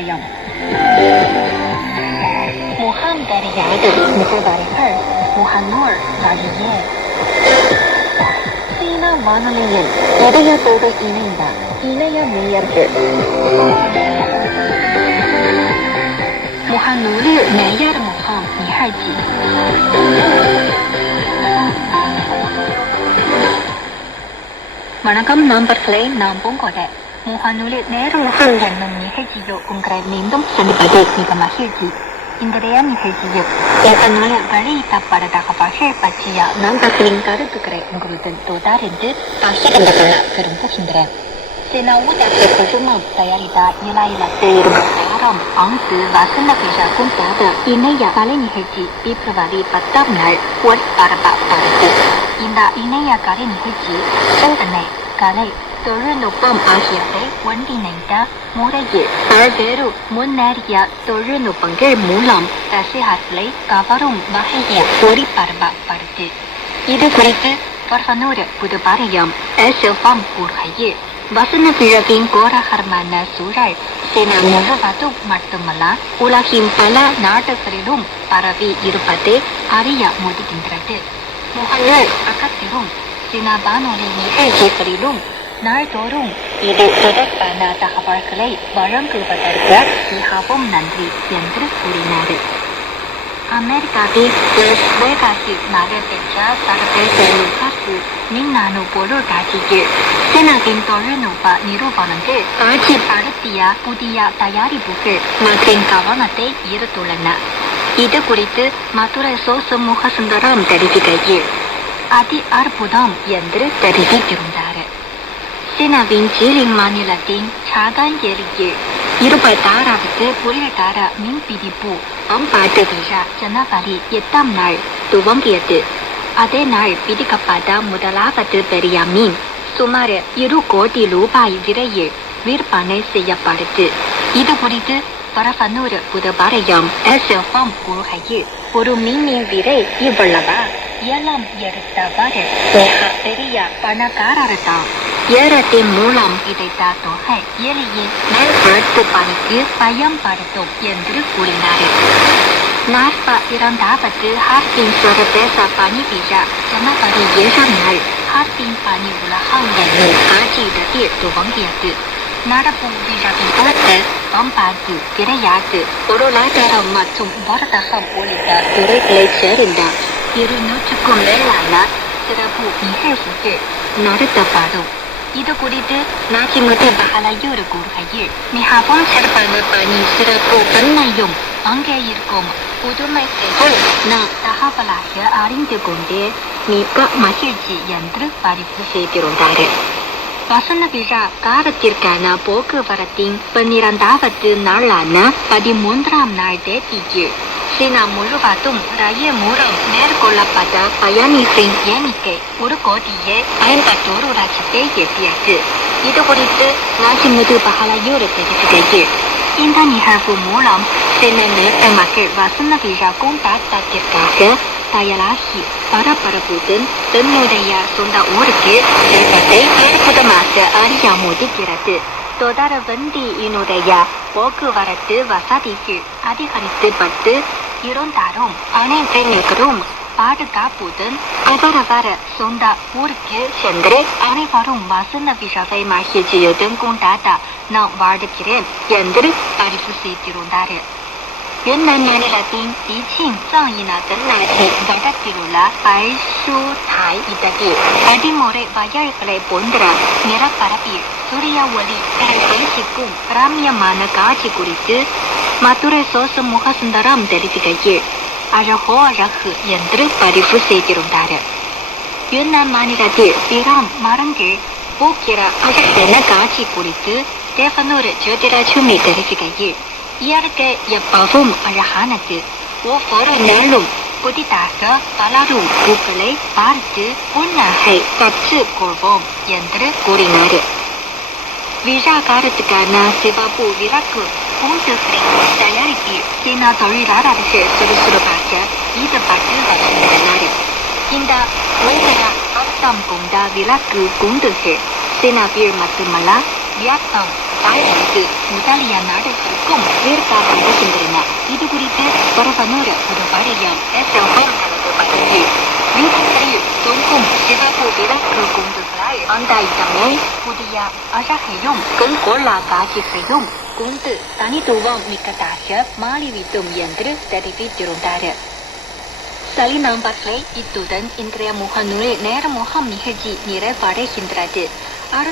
விடயம். முகாம் தெரியாத முகவரிகள் முகநூல் வழியே சீன வானொலியில் இதயத்தோடு இணைந்த இணைய நேயர்கள். முகநூலில் நேயர் முகாம் நிகழ்ச்சி. வணக்கம் நண்பர்களே, நான் பூங்கோதை. முகநூலில் நேரர்கள் என்னும் நிகழ்ச்சியில் உங்களை மீண்டும் சந்திப்பது மிக மகிழ்ச்சி. இன்றைய நிகழ்ச்சியில் ஏற்கனவே வெளியிடப்பட்ட தகவல்கள் பற்றிய நண்பர்களின் கருத்துக்களை உங்களுடன் தொடர்ந்து பகிர்ந்து கொள்ள விரும்புகின்றேன். சில ஊடக குழுமம் தயாரித்த 2026ஆம் ஆண்டு வசந்த விழா கொண்டாட இணைய கலை நிகழ்ச்சி பிப்ரவரி 10ஆம் நாள் ஒளிபரப்பப்பட்டது. இந்த இணைய கலை நிகழ்ச்சி சோதனை, கலை, தொழில்நுட்பம் ஆகியவை ஒன்றிணைந்த முறையில் பல்வேறு முன்னேறிய தொழில்நுட்பங்கள் மூலம் ரசிகர்களை கவரும் வகையில் ஒளிபரப்பப்பட்டது. இது குறித்து பரவனூர் புதுப்பாளையம் SFM கூறுகையில், வசந்த விழாவின் கோலாகலமான சூழல் சீனா முழுவதும் மட்டுமல்ல உலகின் பல நாடுகளிலும் பரவி இருப்பதை அறிய முடிகின்றது. முகநூல் பக்கத்திலும் சீனா வானொலி நிகழ்ச்சிகளிலும் நாள்தோறும் இது தொடர்பான தகவல்களை வழங்குவதற்கு மிகவும் நன்றி என்று கூறினார். அமெரிக்காவில் லாஸ் வேகாஸில் நடைபெற்ற சர்வதேச நுகர்வு மின்னணு பொருட்காட்சியில் சீனாவின் தொழில்நுட்ப நிறுவனங்கள் காட்சிப்படுத்திய புதிய தயாரிப்புகள் மக்களின் கவனத்தை ஈர்த்துள்ளன. இது குறித்து மதுரை முகசுந்தரம் தெரிவிக்கையில், அதி அற்புதம் என்று தெரிவித்திருந்தார். சீனாவின் ஜிலிங் மாநிலத்தின் சாகான் ஏரியில் 26வது பொருளாதார மீன்பிடிப்பு பண்பாட்டு விழா ஜனவரி 8ஆம் நாள் துவங்கியது. அதே நாள் பிடிக்கப்பட்ட முதலாவது பெரிய மீன் சுமார் 2 கோடி ரூபாய் விலையில் விற்பனை செய்யப்பட்டது. இது குறித்து பரவனூர் புதுப்பாளையம் SFM கூறுகையில், ஒரு மீனின் விலை இவ்வளவா? ஏலம் எடுத்தவர் மிக பெரிய பணக்காரர்தான். ஏலத்தின் மூலம் கிடைத்த தொகை ஏழையின் மேல்வளர்த்து பணிக்கு பயன்படுத்தும் என்று கூறினார். 42வது ஹார்பின் சர்வதேச பனி விழா ஜனவரி 7ஆம் நாள் ஹார்பின் பனி உலகம் என்னும் காட்சியிடத்தில் துவங்கியது. நடப்பு விழாவின் போது பண்பாட்டு, விளையாட்டு, பொருளாதாரம் மற்றும் வர்த்தகம் உள்ளிட்ட துறைகளைச் சேர்ந்த 200க்கும் மேலான சிறப்பு நிகழ்ச்சிகள் நடத்தப்படும். இது குறித்து நாச்சிமுத்து பகலையூர் கூறுகையில், மிகவும் சிறப்பான பணி சிறப்பு தன்மையும் அங்கே இருக்கும் புதுமைகள் நான் தகவலாக அறிந்து கொண்டே மிக மகிழ்ச்சி என்று பதிவு செய்திருந்தார். வசந்த விழா காலத்திற்கான போக்குவரத்தின் 12வது நாளான 13ஆம் நாள் தேதியில் சீனா முழுவதும் ரயில் மூலம் மேற்கொள்ளப்பட்ட பயணிகளின் எண்ணிக்கை 1,51,00,000 எட்டியது. இது குறித்து நாச்சிமுத்து பகலையூர் தெரிவிக்கையில், இந்த நிகழ்வு மூலம் சீன நாட்டு மக்கள் வசந்த விழா கொண்டாட்டத்திற்காக தயாராகி பரபரப்புடன் தன்னுடைய சொந்த ஊருக்கு செல்வதை அற்புதமாக அறிய முடிகிறது. தொடர் வண்டியினுடைய போக்குவரத்து வசதிகள் அதிகரிக்கப்பட்டு இருந்தாலும் அனைவரும் பாதுகாப்புடன் அவரவர் சொந்த ஊருக்கு சென்று அனைவரும் வசந்த விழாவை மகிழ்ச்சியுடன் கொண்டாட நான் வாழ்கிறேன் என்று பதிவு செய்திருந்தார். யுன்னான் மாநிலத்தின் தீச்சிங் இன தென்னாட்டு வடக்கிலுள்ள பைசூதாய் இடத்தில் 13 வயல்களை போன்ற நிலப்பரப்பில் சூரிய ஒளி பிரகாசிக்கும் ரம்யமான காட்சி குறித்து மதுரை முகசுந்தரம் தெரிவிக்கையில், அழகோ அழகு என்று பதிவு செய்திருந்தார். யுன்னான் மாநிலத்தில் பிராம் மரங்கள் பூக்கிற அழகான காட்சி குறித்து தேவனூர் ஜோதிராஜுமி தெரிவிக்கையில், இயற்கை எப்பவும் அழகானது. ஒவ்வொரு நாளும் புதிதாக பலரும் பூக்களை பார்த்து புன்னகை கற்றுக் கொள்வோம் என்று கூறினார். விழா காலத்துக்கான சிவப்பு விளக்கு கூண்டுகளின் தயாரிப்பில் சீனா தொழிலாளர்கள் சுறுசுறுப்பாக ஈடுபட்டு வருகின்றனர். இந்த உயர அர்த்தம் கொண்ட விளக்கு கூண்டுகள் சீனாவில் மட்டுமல்ல வியட்நாம், தாய்மொழிக்கு முதலிய நாடுகளுக்கும் வேறுபாடுகின்றன. இது குறித்து பிரதமர் பொதுப்படையால் தனது பதிவில் வீடுகளில் தொங்கும் சிவப்பு விளக்கு குண்டுகளால் அந்த இடமே புதிய அழகையும் கண்கொள்ளா காட்சிகளையும் கொண்டு தனித்துவம் மிக்கதாக மாறிவிடும் என்று தெரிவித்திருந்தார். சரி நண்பர்களே, இத்துடன் இன்றைய முகநூல் நேர முகாம் நிகழ்ச்சி நிறைவடைகின்றது.